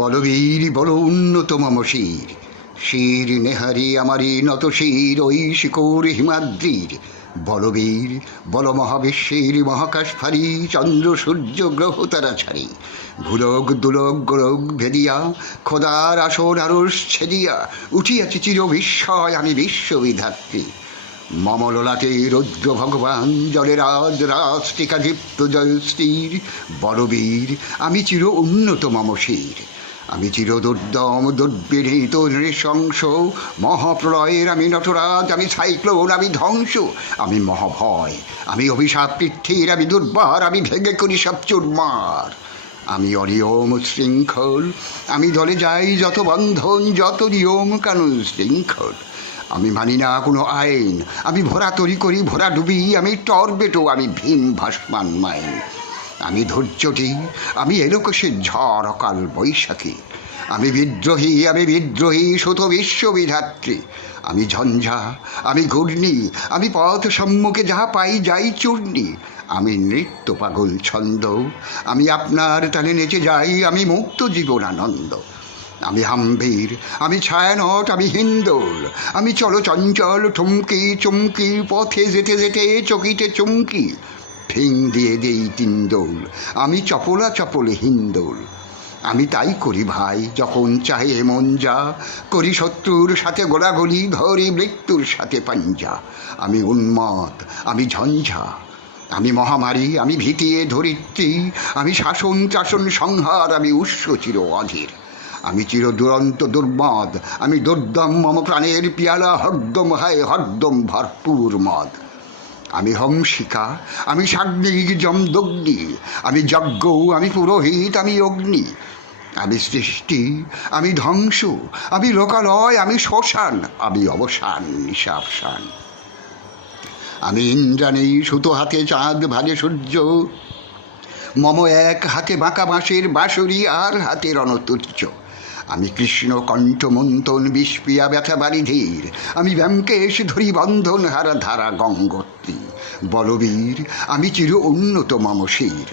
বলবীর বল উন্নত মম শির, শির নেহারি আমারি নত শির ওই শিকোর হিমাদ্রির। বলবীর বল মহাবিশ্বের মহাকাশ ফারি, চন্দ্র সূর্য গ্রহ তারা ছাড়ি। ভুলক দুলক গোলক ভেদিয়া খোদার আসর আরস ছেদিয়া, উঠিয়াছি চির বিস্ময় আমি বিশ্ববিধাত্রী। মম ললাটে রৌদ্র ভগবান জলের রাজ রাষ্ট্রিকা দীপ্ত জয়শ্রীর। বলবীর আমি চির উন্নত মম শির, আমি চির দুর্দম দুর্বিনীত নৃশংস। মহাপ্রলয়ের আমি নটরাজ, আমি সাইক্লোন, আমি ধ্বংস, আমি মহাভয়, আমি অভিশাপ পৃথ্বীর, আমি দুর্বার, আমি ভেঙে করি সব চুরমার। আমি অনিয়ম শৃঙ্খল, আমি দলে যাই যত বন্ধন, যত নিয়ম কানুন শৃঙ্খল। আমি মানি না কোনো আইন, আমি ভরা তরি করি ভরা ডুবি, আমি টর্বেটো, আমি ভীম ভাসমান মাইন। আমি ধৈর্যটি, আমি এলোকসের ঝড় অকাল বৈশাখী। আমি বিদ্রোহী শত বিশ্ববিধাত্রী। আমি ঝঞ্ঝা, আমি ঘূর্ণি, আমি পথ সম্মুখে যাহা পাই যাই চূর্ণি। আমি নৃত্য পাগল ছন্দ, আমি আপনার তালে নেচে যাই, আমি মুক্ত জীবনানন্দ। আমি হাম্বির, আমি ছায়ানট, আমি হিন্দোল, আমি চলো চঞ্চল ঠুমকি চুমকি, পথে যেতে যেতে চকিতে চুমকি। ফিং দিয়ে দেই তিন দোল, আমি চপলা চপলে হিন্দোল। আমি তাই করি ভাই যখন চাহে মন যা, করি শত্রুর সাথে গোলাগুলি, ধরি মৃত্যুর সাথে পাঞ্জা। আমি উন্মাদ, আমি ঝঞ্ঝা, আমি মহামারী, আমি ভীতিয়ে ধরিত্রী। আমি শাসন ত্রাসন সংহার, আমি উৎস চির অধীর। আমি চির দুরন্ত দুর্মদ, আমি দুর্দম মম প্রাণের পিয়ালা, হরদম হায় হরদম ভরপুর মদ। আমি হংসিকা, আমি সাগ্নিক জমদগ্নি, আমি যজ্ঞ, আমি পুরোহিত, আমি অগ্নি। আমি সৃষ্টি, আমি ধ্বংস, আমি লোকালয়, আমি শ্মশান, আমি অবসান নিশাবসান। আমি ইন্দ্রাণী, সুতো হাতে চাঁদ ভাজে সূর্য, মম এক হাতে বাঁকা বাঁশের বাঁশরি, আর হাতে রণতুর্য। আমি কৃষ্ণ কণ্ঠ মন্থন বিষপিয়া ব্যথা বারিধীর, আমি ব্যামকেশ ধরি বন্ধন হারা ধারা গঙ্গোত্রী। বলবীর আমি চির উন্নত মম শির,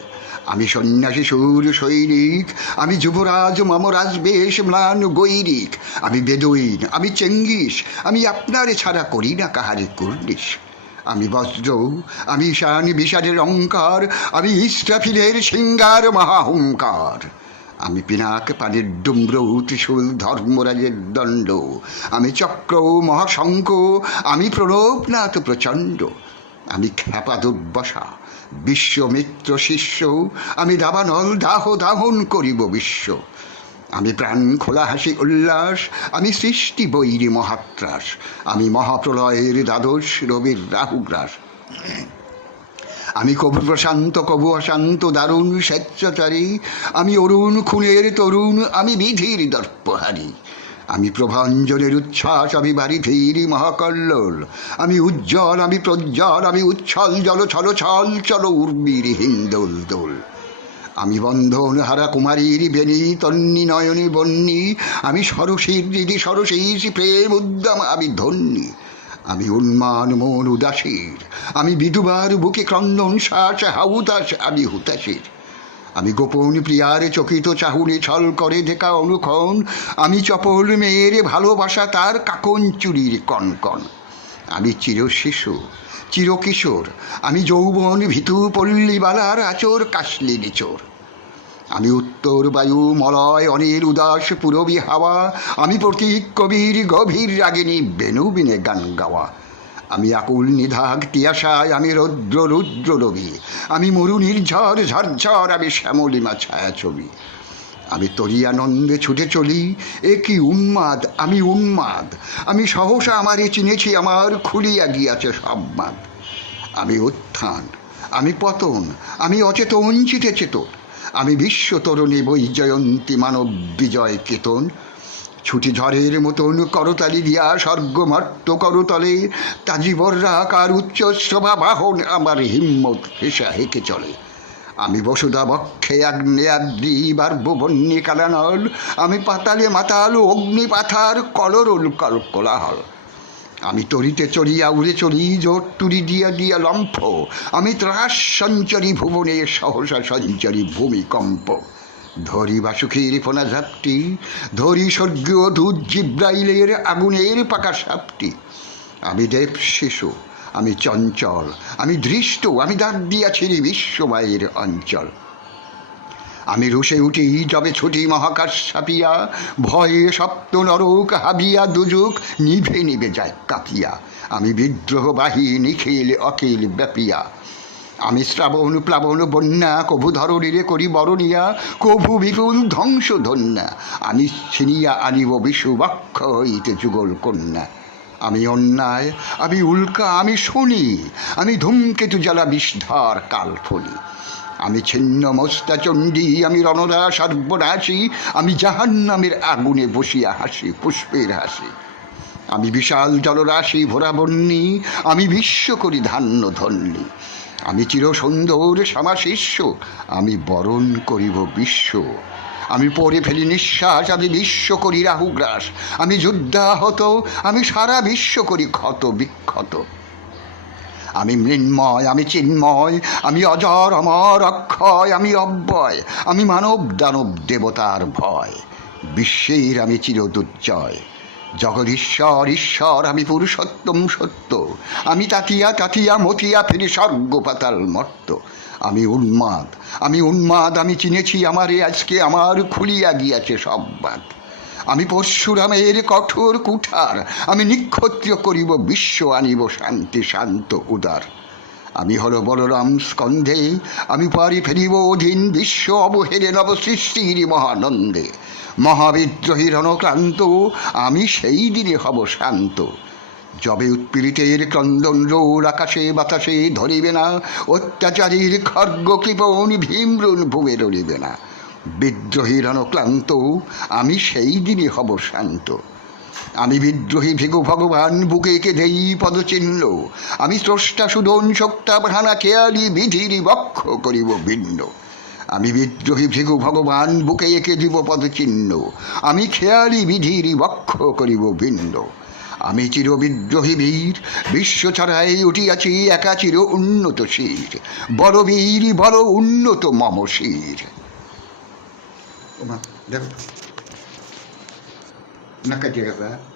আমি সন্ন্যাসী সুর সৈনিক, আমি যুবরাজ মম রাজবেশ ম্লান গৈরিক। আমি বেদুইন, আমি চেঙ্গিস, আমি আপনারে ছাড়া করি না কাহারে কুর্নিশ। আমি বজ্র, আমি ঈশান বিষাদের অঙ্কার, আমি ইস্রাফিলের সিঙ্গার মহাহুঙ্কার। আমি পিনাক পানির ডুম্র ত্রিশূল ধর্মরাজের দণ্ড, আমি চক্র মহাশঙ্খ, আমি প্রণবনাথ প্রচণ্ড। আমি খ্যাপা দুর্বসা, বিশ্বমিত্র শিষ্য, আমি দাবানল দাহ দাহন করিব বিশ্ব। আমি প্রাণ খোলা হাসি উল্লাস, আমি সৃষ্টি বৈরী মহাত্রাস, আমি মহাপ্রলয়ের দ্বাদশ রবির রাহুগ্রাস। আমি কবু প্রশান্ত কবু অশান্ত দারুণ স্বেচ্ছাচারী, আমি অরুণ খুনের তরুণ, আমি বিধির দর্পহারী। আমি প্রভাঞ্জনের উচ্ছ্বাস, আমি বারিধির মহাকল্লোল, আমি উজ্জ্বল, আমি প্রজ্জ্বল, আমি উচ্ছল জল ছল ছল চল উর্মির হিন্দোল দোল। আমি বন্ধন হারা কুমারীর বেণী তন্নি নয়নী বন্যী, আমি সরসীর দিদি সরসীর প্রেম উদ্যম, আমি ধন্যী। আমি উন্মান মন উদাসীর, আমি বিধুবার বুকে ক্রন্দন শ্বাস হাউতাস, আমি হুতাশীর। আমি গোপন প্রিয়ার চকিত চাহুনি ছল করে দেখা অনুক্ষণ, আমি চপল মেয়ের ভালোবাসা তার কাকন চুরির কনকন। আমি চির শিশু চিরকিশোর, আমি যৌবন ভীতু পল্লীবালার আচর কাশলি নিচোর। আমি উত্তর বায়ু মলয় অনিল উদাস পুরবী হাওয়া, আমি প্রতীক কবির গভীর রাগিনী বেনুবিনে গান গাওয়া। আমি আকুল নিধাগ তিয়াশায়, আমি রৌদ্র রুদ্র রবি, আমি মরুনির ঝড় ঝরঝর, আমি শ্যামলিমা ছায়াছবি। আমি তরিয়ানন্দে ছুটে চলি, এ কি উন্মাদ, আমি উন্মাদ, আমি সহসা আমারে চিনেছি, আমার খুলিয়া গিয়াছে সব বাঁধ। আমি উত্থান, আমি পতন, আমি অচেতন চিতে চেতন, আমি বিশ্বতরণী বৈজয়ন্তী মানব বিজয় কেতন। ছুটি ঝড়ের মতন করতালি দিয়া স্বর্গমর্ত করতলে, তাজিবররা আকার উচ্চ শোভা বাহন, আমার হিম্মত হেসা হেঁকে চলে। আমি বসুধা বক্ষে আগ্নেয়াদ্রি বার্ববন্যী কালানল, আমি পাতালে মাতাল অগ্নি পাথার কলরোল কল কোলাহল। আমি তরিতে চড়িয়া উড়ে চলি জোট তুরি দিয়া দিয়া লম্ফ, আমি ত্রাস সঞ্চারী ভুবনে সহসা সঞ্চারী ভূমিকম্প। ধরি বাসুখীর ফোনা ঝাপটি, ধরি স্বর্গীয় দূত জিব্রাইলের আগুনের পাকা সাপটি। আমি দেব শিশু, আমি চঞ্চল, আমি দৃষ্ট, আমি দাগ দিয়াছিলি বিশ্বমায়ের অঞ্চল। আমি রুষে উঠি যবে ছুটি মহাকাশ ছাপিয়া, ভয়ে সপ্ত নরক হাবিয়া দুযুগ নিভে নিভে যায় কাঁপিয়া। আমি বিদ্রোহবাহী নিখিল অখিল ব্যাপিয়া। আমি শ্রাবণ প্লাবন বন্যা, কভু ধরণীরে করি বরণিয়া, কভু বিপুল ধ্বংস ধন্যা। আমি ছিনিয়া আনিব বিশ্ববক্ষ হইতে যুগল কন্যা। আমি অন্যায়, আমি উল্কা, আমি শনি, আমি ধূমকেতু জ্বালা বিষধর কালফলি। আমি ছিন্ন মস্তা চণ্ডী, আমি রণদা সর্বনাশী, আমি জাহান্নামের আগুনে বসিয়া হাসি পুষ্পের হাসি। আমি বিশাল জলরাশি ভরা বন্যী, আমি বিশ্ব করি ধান্য ধন্যী। আমি চির সুন্দর সমাশিষ্য, আমি বরণ করিব বিশ্ব। আমি পরে ফেলি নিঃশ্বাস, আমি বিশ্ব করি রাহুগ্রাস। আমি যুদ্ধাহত, আমি সারা বিশ্ব করি ক্ষত বিক্ষত। আমি মৃন্ময়, আমি চিন্ময়, আমি অজর অমর অক্ষয়, আমি অব্যয়, আমি মানব দানব দেবতার ভয়। বিশ্বের আমি চিরদুর্জয়, জগদীশ্বর ঈশ্বর, আমি পুরুষোত্তম সত্য। আমি তাতিয়া তাতিয়া মতিয়া ফিরি স্বর্গ পাতাল মর্ত। আমি উন্মাদ, আমি উন্মাদ, আমি চিনেছি আমারে আজকে, আমার খুলিয়া গিয়াছে সব বাদ। আমি পরশুরামের কঠোর কুঠার, আমি নিক্ষত্রিয় করিব বিশ্ব, আনিব শান্তি শান্ত উদার। আমি হল বলরাম স্কন্ধে, আমি পারি ফেরিব অধীন বিশ্ব, অবহেলে নবসৃষ্টির মহানন্দে। মহাবিদ্রোহী রণক্রান্ত, আমি সেই দিনে হব শান্ত। যবে উৎপীড়িতের ক্রন্দন রোল আকাশে বাতাসে ধরিবে না, অত্যাচারীর খর্গ কৃপণ ভীমরুল ভুবে রলিবে না। বিদ্রোহী রণক্লান্ত, আমি সেই দিনে হব শান্ত। আমি বিদ্রোহী ভৃগু ভগবান, বুকে কেঁদেই পদচিহ্ন। আমি স্রষ্টা সুদন শক্তা ভানা খেয়ালি বিধির বক্ষ করিব ভিন্ন। আমি বিদ্রোহী ভৃগু ভগবান, বুকে এঁকে দিব পদচিহ্ন। আমি খেয়ালি বিধির বক্ষ করিব ভিন্ন। আমি চির বিদ্রোহী বীর, বিশ্ব ছড়াই উঠিয়াছি একা চির উন্নত শির। বড় বীর বড় উন্নত মম শির। দেখো না কাটিয়ে গেছে।